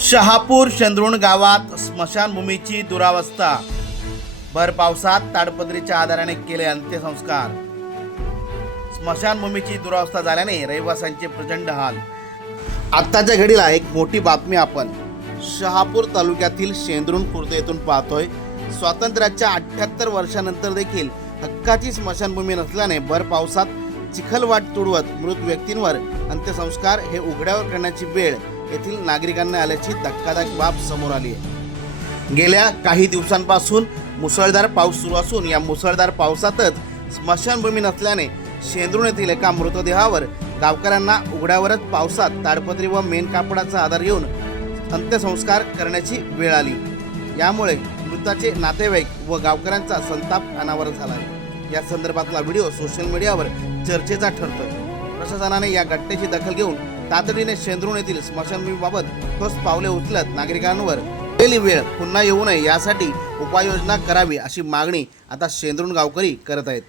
शहापूर शेंद्रुण गावात स्मशानभूमीची दुरावस्था. भर पावसात ताडपत्रीच्या आधाराने केले अंत्यसंस्कार. स्मशानभूमीची दुरावस्था झाल्याने रहिवाशांचे प्रचंड हाल. आत्ताच्या घडीला एक मोठी बातमी आपण शहापूर तालुक्यातील शेंद्रुण खुर्द येथून पाहतोय. स्वातंत्र्याच्या अठ्ठ्याहत्तर वर्षानंतर देखील हक्काची स्मशानभूमी नसल्याने भर पावसात चिखलवाट तुडवत मृत व्यक्तींवर अंत्यसंस्कार हे उघड्यावर करण्याची वेळ येथील नागरिकांना आल्याची धक्कादायक बाब समोर आली आहे. गेल्या काही दिवसांपासून मुसळधार पाऊस सुरू असून या मुसळधार पावसातच स्मशानभूमी नसल्याने शेंद्रुण येथील एका मृतदेहावर गावकऱ्यांना उघड्यावरच पावसात ताडपत्री व मेन कापडाचा आधार घेऊन अंत्यसंस्कार करण्याची वेळ आली. यामुळे मृताचे नातेवाईक व गावकऱ्यांचा संताप अनावर झाला आहे. या संदर्भातला व्हिडिओ सोशल मीडियावर चर्चेचा ठरतो प्रशासनाने या घटनेची दखल घेऊन तातडीने शेंद्रुण येथील स्मशानभूमीबाबत ठोस पावले उचलत नागरिकांवर गेली वेळ पुन्हा येऊ नये यासाठी उपाययोजना करावी अशी मागणी आता शेंद्रुण गावकरी करत आहेत.